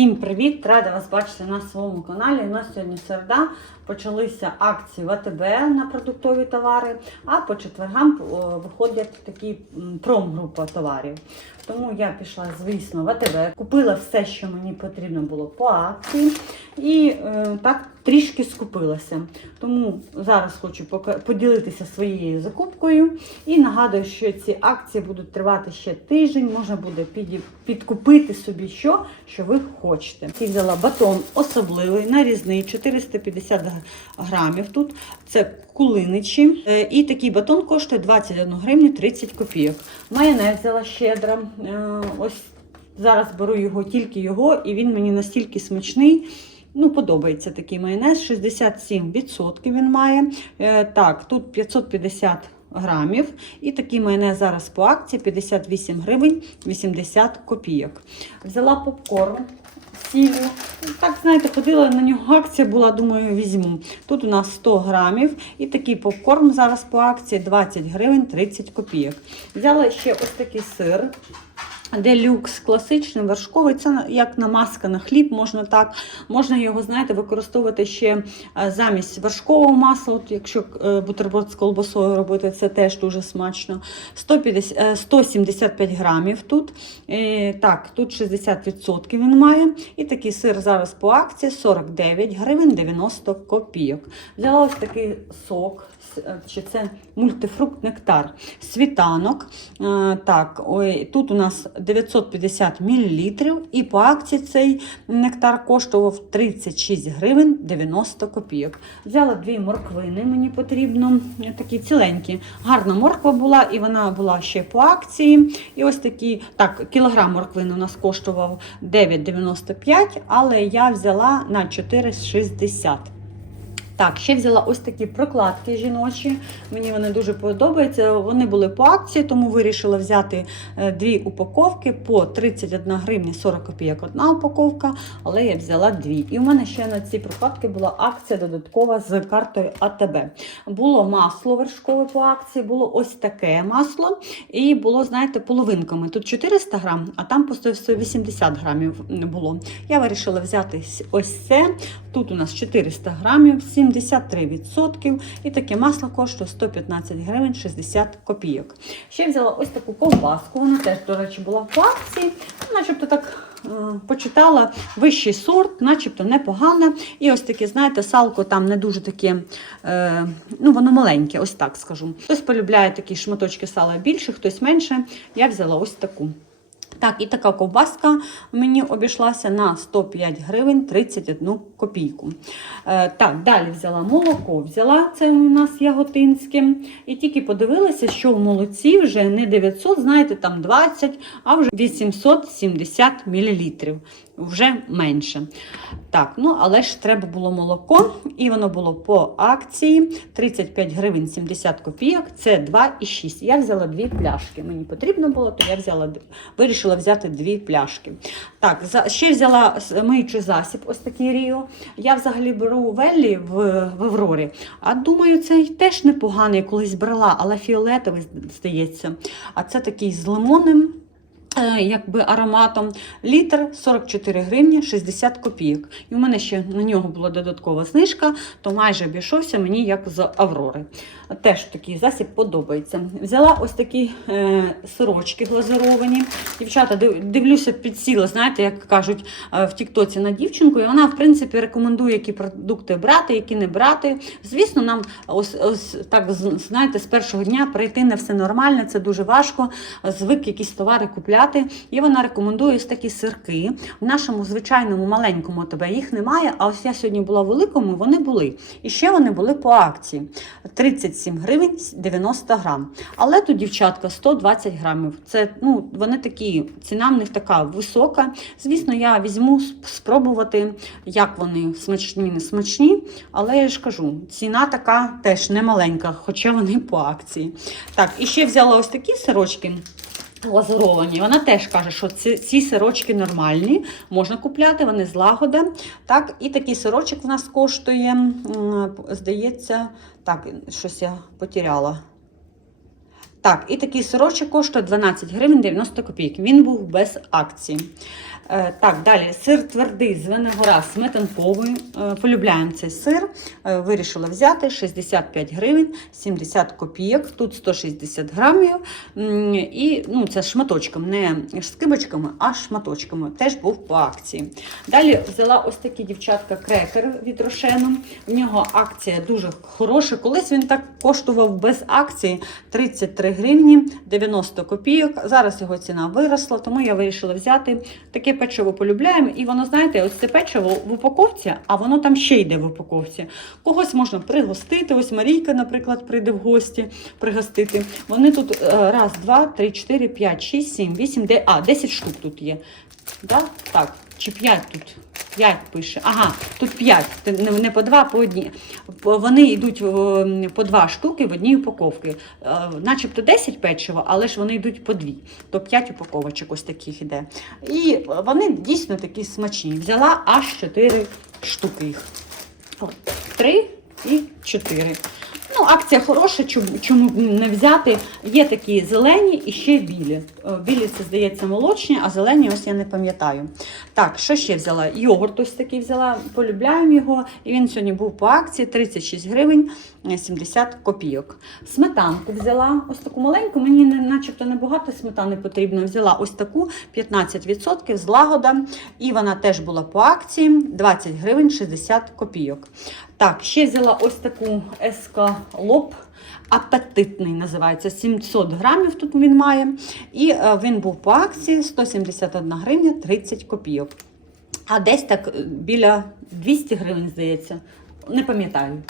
Всім привіт! Рада вас бачити на своєму каналі. У нас сьогодні середа. Почалися акції в АТБ на продуктові товари, а по четвергам о, виходять такі м, промгрупа товарів. Тому я пішла, звісно, в АТБ, купила все, що мені потрібно було по акції, і е, так трішки скупилася. Тому зараз хочу поділитися своєю закупкою і нагадую, що ці акції будуть тривати ще тиждень. Можна буде підкупити собі що, що ви хочете. Я взяла батон особливий, нарізний, 450 грамів. Тут це кулиничі. Е, І такий батон коштує 21 гривню 30 копійок. Майонез взяла щедро. Е, Ось зараз беру його, тільки його, і він мені настільки смачний. Ну, подобається такий майонез. 67% він має. Е, так, тут 550 грамів. І такий майонез зараз по акції 58 гривень 80 копійок. Взяла попкорн. Сіль. Так, знаєте, ходила на нього акція була, думаю, візьму. Тут у нас 100 грамів і такий попкорн зараз по акції 20 гривень 30 копійок. Взяла ще ось такий сир. Делюкс класичний вершковий, це як намазка на хліб, можна так. Можна його, знаєте, використовувати ще е, замість вершкового масла. От якщо е, бутерброд з колбасою робити, це теж дуже смачно. 150, е, 175 грамів тут. Е, Так, тут 60% він має. І такий сир зараз по акції 49 гривень 90 копійок. Взяла ось такий сок, е, чи це мультифрукт нектар. Світанок. Е, Так, ой, тут у нас 950 мл, і по акції цей нектар коштував 36 гривень 90 копійок. Взяла дві морквини, мені потрібно, е, такі ціленькі. Гарна морква була, і вона була ще по акції. І ось такі, так, кілограм морквини у нас коштував 9,95, але я взяла на 4,60. Так, ще взяла ось такі прокладки жіночі. Мені вони дуже подобаються. Вони були по акції, тому вирішила взяти е, дві упаковки по 31 гривня 40 копійок одна упаковка, але я взяла дві. І у мене ще на ці прокладки була акція додаткова з картою АТБ. Було масло вершкове по акції, було ось таке масло, і було, знаєте, половинками. Тут 400 грам, а там по 180 грамів було. Я вирішила взяти ось це. Тут у нас 400 грамів, 73%. І таке масло коштує 115 гривень 60 копійок. Ще взяла ось таку ковбаску. Вона теж, до речі, була в акції. Начебто так е, почитала вищий сорт, начебто непогана. І ось таке, знаєте, салко там не дуже таке, е, ну воно маленьке, ось так скажу. Хтось полюбляє такі шматочки сала більше, хтось менше. Я взяла ось таку. Так, і така ковбаска мені обійшлася на 105 гривень 31 копійку. Е, так, далі взяла молоко, взяла це у нас яготинське. І тільки подивилася, що в молоці вже не 900, знаєте, там 20, а вже 870 мл. Вже менше. Так, ну але ж треба було молоко, і воно було по акції 35 гривень 70 копійок. Це 2,6. Я взяла дві пляшки. Мені потрібно було, то я взяла д- вирішила взяти дві пляшки. Так, ще взяла миючий засіб, ось такий Ріо. Я взагалі беру Веллі в, в Аврорі. А думаю, цей теж непоганий, колись брала, але фіолетовий, здається. А це такий з лимонним. Е, Якби ароматом літр 44 гривні 60 копійок. І у мене ще на нього була додаткова знижка, то майже обійшовся мені як з Аврори. Теж такий засіб подобається. Взяла ось такі е, сирочки глазуровані. Дівчата, див- дивлюся, підсіла, знаєте, як кажуть е, в Тіктоці на дівчинку, і вона, в принципі, рекомендує, які продукти брати, які не брати. Звісно, нам ось, ось так, знаєте, з першого дня прийти не все нормально, це дуже важко. Звик якісь товари купляти. І вона рекомендує ось такі сирки. В нашому звичайному маленькому тебе їх немає, а ось я сьогодні була в великому, вони були. І ще вони були по акції. 37 гривень 90 грам. Але тут, дівчатка, 120 грамів. Це, ну, вони такі, ціна в них така висока. Звісно, я візьму спробувати, як вони смачні, не смачні. Але я ж кажу, ціна така теж не маленька, хоча вони по акції. Так, і ще взяла ось такі сирочки. Глазуровані. Вона теж каже, що ці, ці сирочки нормальні, можна купляти, вони злагода. Так, і такий сирочок в нас коштує, здається, так, щось я потеряла. Так, і такий сирочок коштує 12 гривень 90 копійок. Він був без акції. Е, Так, далі сир твердий з Венегора сметанковий. Е, Полюбляємо цей сир. Е, Вирішила взяти 65 гривень 70 копійок. Тут 160 грамів. І ну, це шматочком, не скибочками, а шматочками. Теж був по акції. Далі взяла ось такий дівчатка крекер від Рошену. В нього акція дуже хороша. Колись він так коштував без акції 33 гривні 90 копійок. Зараз його ціна виросла, тому я вирішила взяти таке печиво полюбляємо. І воно, знаєте, ось це печиво в упаковці, а воно там ще йде в упаковці. Когось можна пригостити. Ось Марійка, наприклад, прийде в гості пригостити. Вони тут е, раз, два, три, чотири, п'ять, шість, сім, вісім, де а 10 штук тут є. Да? Так, чи 5 тут? 5 пише. Ага, тут 5. Не, по 2, по одні. Вони йдуть по 2 штуки в одній упаковці. Е, Начебто 10 печива, але ж вони йдуть по 2. То 5 упаковочок ось таких іде. І вони дійсно такі смачні. Взяла аж 4 штуки їх. От, 3 і 4. Ну, акція хороша, чому, чому не взяти. Є такі зелені і ще білі. Е, Білі, це здається, молочні, а зелені ось я не пам'ятаю. Так, що ще взяла? Йогурт ось такий взяла, полюбляємо його. І він сьогодні був по акції 36 гривень е, 70 копійок. Сметанку взяла ось таку маленьку, мені начебто небагато сметани потрібно. Взяла ось таку 15% з. І вона теж була по акції 20 гривень 60 копійок. Так, ще взяла ось таку ескалоп. Апетитний називається 700 грамів. Тут він має. І е, він був по акції 171 гривня 30 копійок. А десь так е, біля 200 гривень, здається. Не пам'ятаю.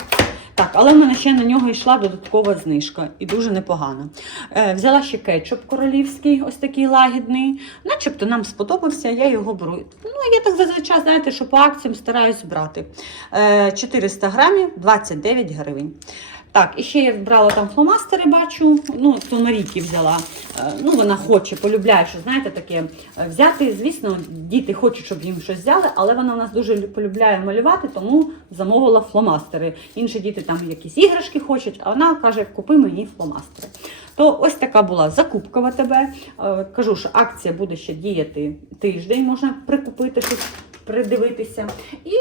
Так, але в мене ще на нього йшла додаткова знижка і дуже непогана. Е, взяла ще кетчуп королівський, ось такий лагідний. Начебто нам сподобався, я його беру. Ну, я так зазвичай, знаєте, що по акціям стараюсь брати. Е, 400 грамів 29 гривень. Так, і ще я брала там фломастери, бачу. Ну, то Марійки взяла. Е, Ну, вона хоче, полюбляє, що знаєте, таке е, взяти. Звісно, діти хочуть, щоб їм щось взяли, але вона в нас дуже полюбляє малювати, тому замовила фломастери. Інші діти там якісь іграшки хочуть, а вона каже, купи мені фломастери. То ось така була закупка в АТБ. Е, Кажу, що акція буде ще діяти тиждень, можна прикупити щось, придивитися. І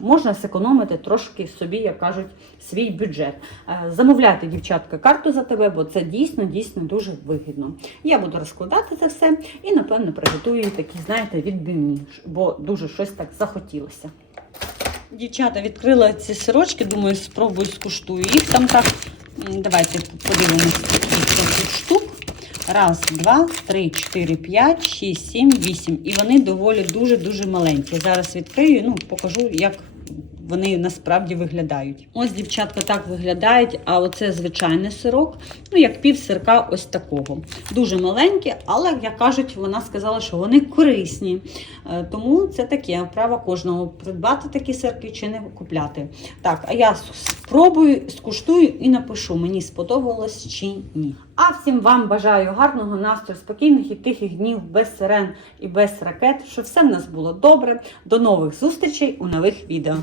можна зекономити трошки собі, як кажуть, свій бюджет. Е, Замовляйте, дівчатка, карту за тебе, бо це дійсно, дійсно дуже вигідно. Я буду розкладати це все і, напевно, приготую такі, знаєте, відбивні, бо дуже щось так захотілося. Дівчата відкрила ці сирочки, думаю, спробую скуштую їх. Там так, давайте подивимось, скільки штук. Раз, два, три, чотири, п'ять, шість, сім, вісім. І вони доволі дуже-дуже маленькі. Зараз відкрию, ну, покажу, як вони насправді виглядають. Ось дівчатка так виглядають, а оце звичайний сирок, ну як пів сирка ось такого. Дуже маленькі, але, як кажуть, вона сказала, що вони корисні. Е, Тому це таке право кожного придбати такі сирки чи не купляти. Так, а я спробую, скуштую і напишу, мені сподобалось чи ні. А всім вам бажаю гарного настрою, спокійних і тихих днів без сирен і без ракет, щоб все в нас було добре. До нових зустрічей у нових відео.